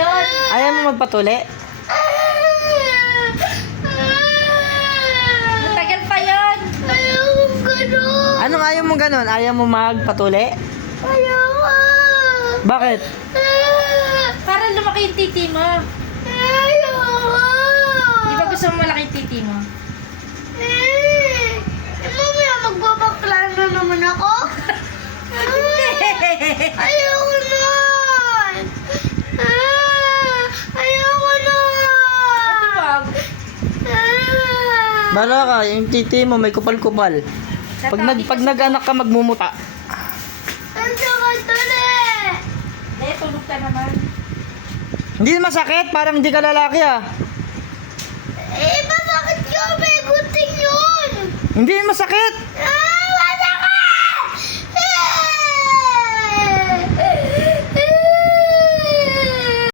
yun. Ayaw mo magpatuli? Matagal pa yun. Ayaw ko gano'n. Anong ayaw mo ganun? Ayaw mo magpatuli? Ayaw ko. Bakit? Para lumaki yung titi mo. Ayaw ko. Di ba gusto mo malaki yung titi mo? Mamaya magbabakla na naman ako. Ayaw ko nun. Ayaw ko nun. Wag. Bala ka, yung titi mo may kupal-kupal. Pag nag-anak ka, magmumuta. Ang sakit ulit. Eh, tulog ka naman. Hindi masakit, parang hindi ka lalaki ah. Eh, masakit yun. May gunting yun. Hindi masakit.